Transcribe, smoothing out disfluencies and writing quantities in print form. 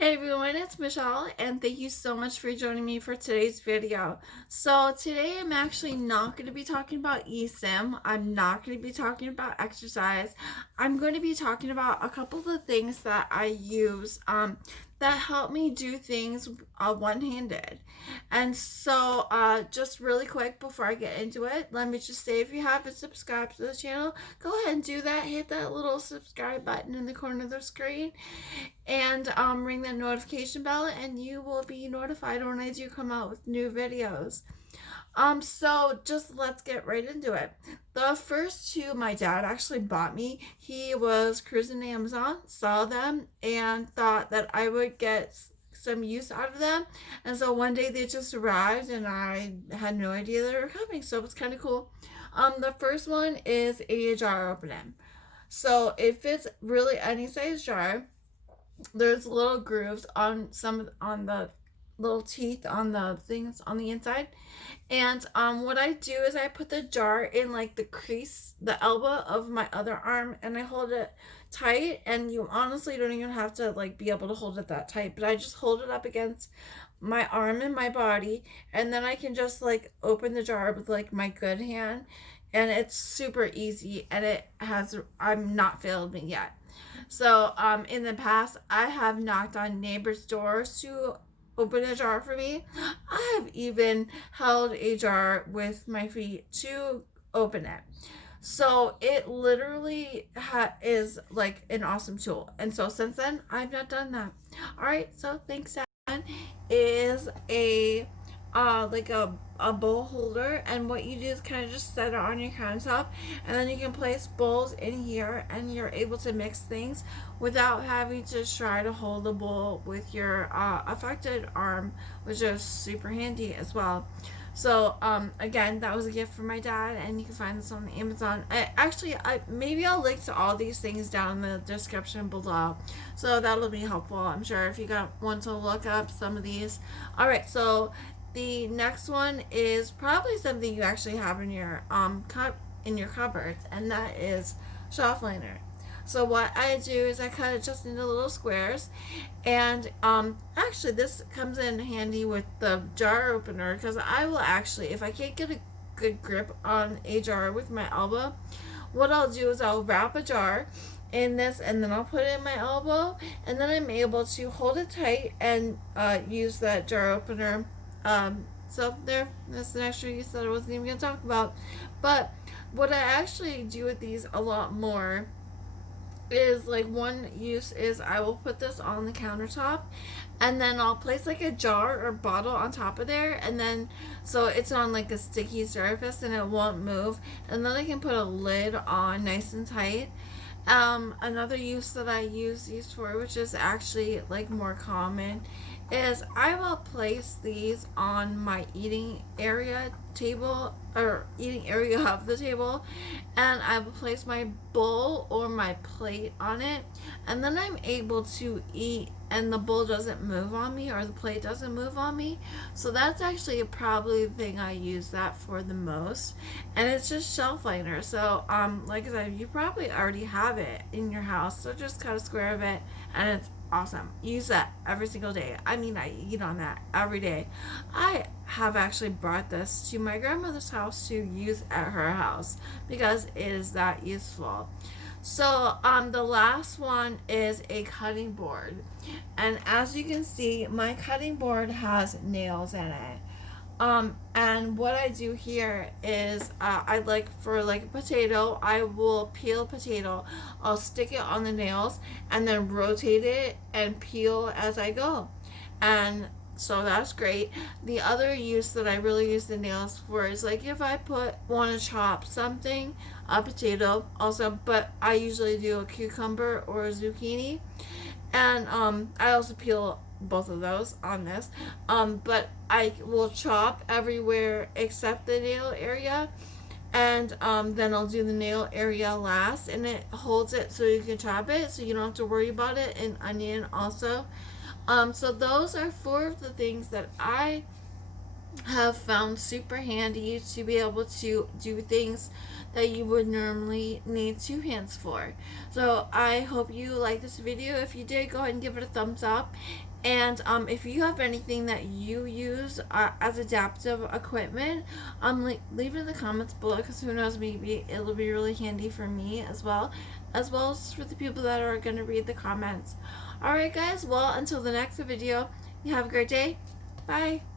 Hey everyone, it's Michelle, and thank you so much for joining me for today's video. So today I'm actually not going to be talking about eSIM. I'm not going to be talking about exercise. I'm going to be talking about a couple of the things that I use that help me do things one-handed. And so just really quick before I get into it, let me just say if you haven't subscribed to the channel, go ahead and do that. Hit that little subscribe button in the corner of the screen and ring that notification bell, and you will be notified when I do come out with new videos. So just let's get right into it. The first two my dad actually bought me. He was cruising Amazon, saw them, and thought that I would get some use out of them. And so one day they just arrived, and I had no idea they were coming. So it was kind of cool. The first one is a jar opener. So it fits really any size jar. There's little grooves on the little teeth on the things on the inside. And what I do is I put the jar in like the crease, the elbow of my other arm, and I hold it tight. And you honestly don't even have to like be able to hold it that tight, but I just hold it up against my arm and my body, and then I can just like open the jar with like my good hand, and it's super easy, and I'm not failed me yet. So, in the past, I have knocked on neighbors' doors to open a jar for me. I have even held a jar with my feet to open it. So it literally is like an awesome tool. And so since then, I've not done that. All right. So thanks, Dad. Is like a bowl holder, and what you do is kind of just set it on your countertop, and then you can place bowls in here, and you're able to mix things without having to try to hold the bowl with your affected arm, which is super handy as well. So again, that was a gift from my dad, and you can find this on Amazon. Maybe I'll link to all these things down in the description below, so that'll be helpful. I'm sure if you want to look up some of these. All right, so the next one is probably something you actually have in your in your cupboards, and that is shelf liner. So what I do is I cut it just into little squares, and actually this comes in handy with the jar opener, because I will actually, if I can't get a good grip on a jar with my elbow, what I'll do is I'll wrap a jar in this, and then I'll put it in my elbow, and then I'm able to hold it tight and use that jar opener. So that's an extra use that I wasn't even going to talk about. But what I actually do with these a lot more is, like, one use is I will put this on the countertop, and then I'll place like a jar or bottle on top of there, and then so it's on like a sticky surface and it won't move, and then I can put a lid on nice and tight. Another use that I use these for, which is actually like more common, is I will place these on my eating area table, or eating area of the table, and I will place my bowl or my plate on it, and then I'm able to eat, and the bowl doesn't move on me, or the plate doesn't move on me. So that's actually probably the thing I use that for the most, and it's just shelf liner. So like I said, you probably already have it in your house, so just cut a square of it, and it's awesome. Use that every single day. I mean, I eat on that every day. I have actually brought this to my grandmother's house to use at her house because it is that useful. So the last one is a cutting board, and as you can see, my cutting board has nails in it. And what I do here is, I like, for like a potato, I will peel a potato, I'll stick it on the nails, and then rotate it and peel as I go. And so that's great. The other use that I really use the nails for is like if I want to chop something, a potato also, but I usually do a cucumber or a zucchini, and I also peel both of those on this. But I will chop everywhere except the nail area, and then I'll do the nail area last, and it holds it so you can chop it, so you don't have to worry about it. And onion also. So those are four of the things that I have found super handy to be able to do things that you would normally need two hands for. So I hope you like this video. If you did, go ahead and give it a thumbs up. And if you have anything that you use as adaptive equipment, leave it in the comments below, because who knows, maybe it'll be really handy for me as well as for the people that are going to read the comments. Alright guys, well, until the next video, you have a great day. Bye.